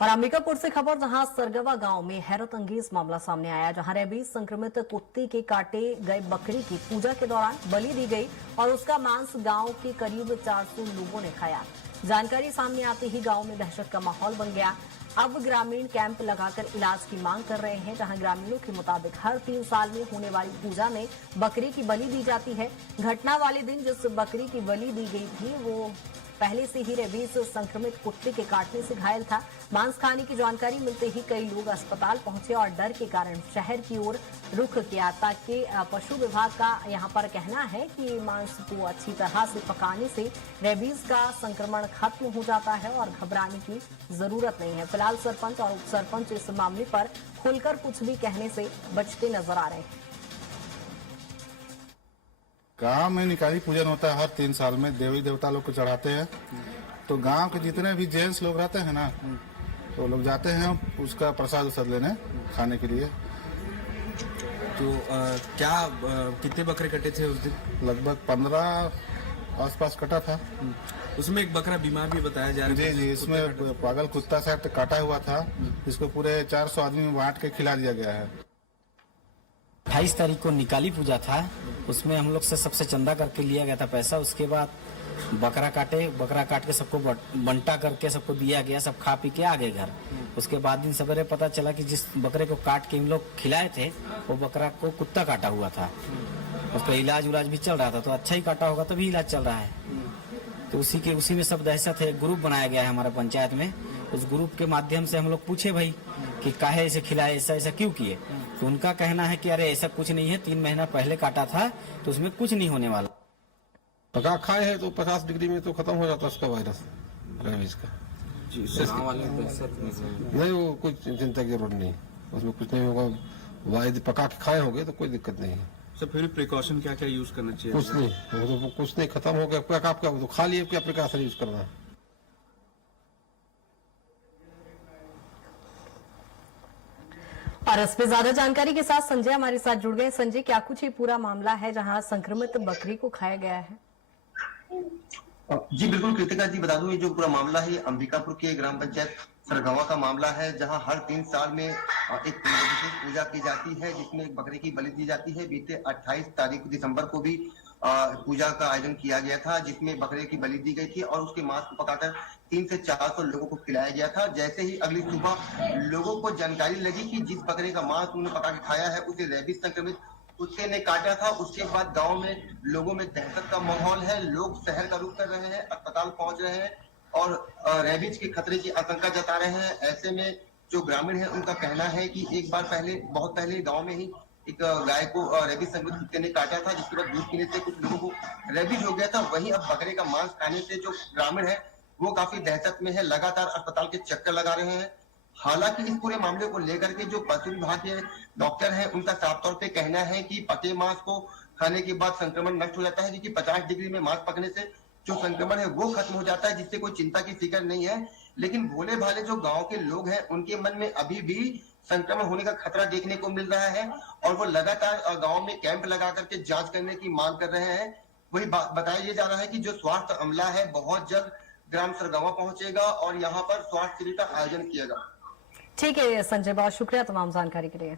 और अंबिकापुर से खबर, जहां सरगवा गांव में हैरत अंगेज मामला सामने आया, जहां रेबीज संक्रमित कुत्ते के काटे गए बकरी की पूजा के दौरान बलि दी गई और उसका मांस गांव के करीब 400 लोगों ने खाया। जानकारी सामने आते ही गांव में दहशत का माहौल बन गया। अब ग्रामीण कैंप लगाकर इलाज की मांग कर रहे हैं, जहां ग्रामीणों के मुताबिक हर 3 साल में होने वाली पूजा में बकरी की बलि दी जाती है। घटना वाले दिन जिस बकरी की बलि दी गई थी वो पहले से ही रेबीज संक्रमित कुत्ते के काटने से घायल था। मांस खाने की जानकारी मिलते ही कई लोग अस्पताल पहुंचे और डर के कारण शहर की ओर रुख किया, ताकि पशु विभाग का यहां पर कहना है कि मांस को अच्छी तरह से पकाने से रेबीज का संक्रमण खत्म हो जाता है और घबराने की जरूरत नहीं है। फिलहाल सरपंच और उप सरपंच इस मामले पर खुलकर कुछ भी कहने से बचते नजर आ रहे हैं। गांव में निकाली पूजन होता है हर 3 साल में, देवी देवता लोग को चढ़ाते हैं। तो गांव के जितने भी जेंट्स लोग रहते हैं ना, तो लोग जाते हैं उसका प्रसाद उसाद लेने खाने के लिए। तो कितने बकरे कटे थे उस दिन? लगभग 15 आसपास कटा था। उसमें एक बकरा बीमार भी बताया जा रहा है। जी, इसमें पागल कुत्ता शायद काटा हुआ था, इसको पूरे 400 आदमी में बांट के खिला दिया गया है। 28 तारीख को निकाली पूजा था, उसमें हम लोग से सबसे चंदा करके लिया गया था पैसा। उसके बाद बकरा काट के सबको बंटा करके सबको दिया गया, सब खा पी के आ गए घर। उसके बाद दिन सवेरे पता चला कि जिस बकरे को काट के हम लोग खिलाए थे वो बकरा को कुत्ता काटा हुआ था। उसका इलाज भी चल रहा था, तो अच्छा ही काटा होगा तभी इलाज चल रहा है। तो उसी में सब दहशत है। ग्रुप बनाया गया है हमारे पंचायत में। उस ग्रुप के माध्यम से हम लोग पूछे भाई कि काहे ऐसे खिलाए, ऐसा क्यों किए। तो उनका कहना है कि अरे ऐसा कुछ नहीं है, 3 महीना पहले काटा था तो उसमें कुछ नहीं होने वाला। पका खाए है तो 50 डिग्री में तो खत्म हो जाता है उसका वायरस रेबीज का। नहीं, वो कुछ चिंता की जरूरत नहीं, उसमें कुछ नहीं होगा। वायद पका के खाए होंगे तो कोई दिक्कत नहीं है। सर फिर प्रिकॉशन क्या यूज करना चाहिए? कुछ नहीं, वो तो कुछ नहीं, खत्म हो गया। आपका तो खा लिए, क्या प्रिकॉशन यूज करना है। और इस पे ज्यादा जानकारी के साथ संजय हमारे साथ जुड़ गए। संजय, क्या कुछ ही पूरा मामला है जहां संक्रमित बकरी को खाया गया है? जी बिल्कुल कृतिका जी, बता दूं ये जो पूरा मामला है अंबिकापुर के ग्राम पंचायत सरगवा का मामला है, जहां हर 3 साल में एक विशेष पूजा की जाती है जिसमें एक बकरे की बलि दी जाती है। बीते 28 तारीख दिसंबर को भी पूजा का आयोजन किया गया था, जिसमें बकरे की बलि दी गई थी और उसके मांस को पकाकर 300 से 400 लोगों को खिलाया गया था। जैसे ही अगली सुबह लोगों को जानकारी लगी कि जिस बकरे का मांस उन्होंने पका के खाया है उसे रेबीज संक्रमित कुत्ते ने काटा था, उसके बाद गांव में लोगों में दहशत का माहौल है। लोग शहर का रुख कर रहे हैं, अस्पताल पहुंच रहे हैं और रेबीज के खतरे की आशंका जता रहे हैं। ऐसे में जो ग्रामीण है उनका कहना है कि एक बार बहुत पहले गांव में ही एक गाय को रेबीज संक्रमित कुत्ते ने काटा था, जिसके बाद दूध पीने से कुछ लोगों को रेबीज हो गया था। वहीं अब बकरे का मांस खाने से जो ग्रामीण है वो काफी दहशत में है, लगातार अस्पताल के चक्कर लगा रहे हैं। हालांकि इस पूरे मामले को लेकर के जो पशु विभाग के डॉक्टर हैं उनका साफ तौर पे कहना है कि पके मांस को खाने के बाद संक्रमण नष्ट हो जाता है, क्योंकि 50 डिग्री में मांस पकने से जो संक्रमण है वो खत्म हो जाता है, जिससे कोई चिंता की फिक्र नहीं है। लेकिन भोले भाले जो गांव के लोग हैं उनके मन में अभी भी संक्रमण होने का खतरा देखने को मिल रहा है और वो लगातार गांव में कैंप लगा करके जांच करने की मांग कर रहे हैं। वही बताया जा रहा है कि जो स्वास्थ्य अमला है बहुत जल्द ग्राम सरगवा पहुंचेगा और यहाँ पर स्वास्थ्य शिविर का आयोजन किया जाएगा। ठीक है संजय, बहुत शुक्रिया तमाम जानकारी के लिए।